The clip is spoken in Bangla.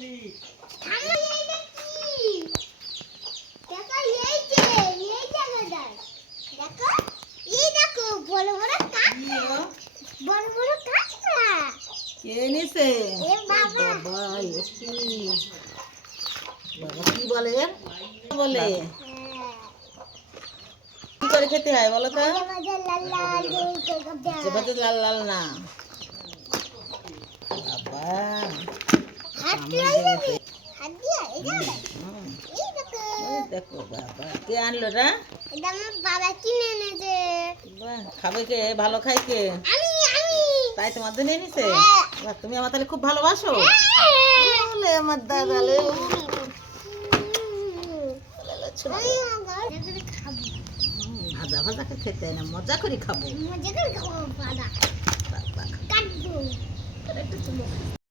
কি বলে বলে কি করে খেতে হয় বলো তো? লাল লাল না দেখো বাবা কে আনলো রা? বাবা কিনে এনেছে। খাবে কে? ভালো খাই কে? তাই তোমার জন্য এনেছে? তুমি আমার তাহলে খুব ভালোবাসো? আমার দাদালে ভাজা ভাজা খেতে না, মজা করে খাবো।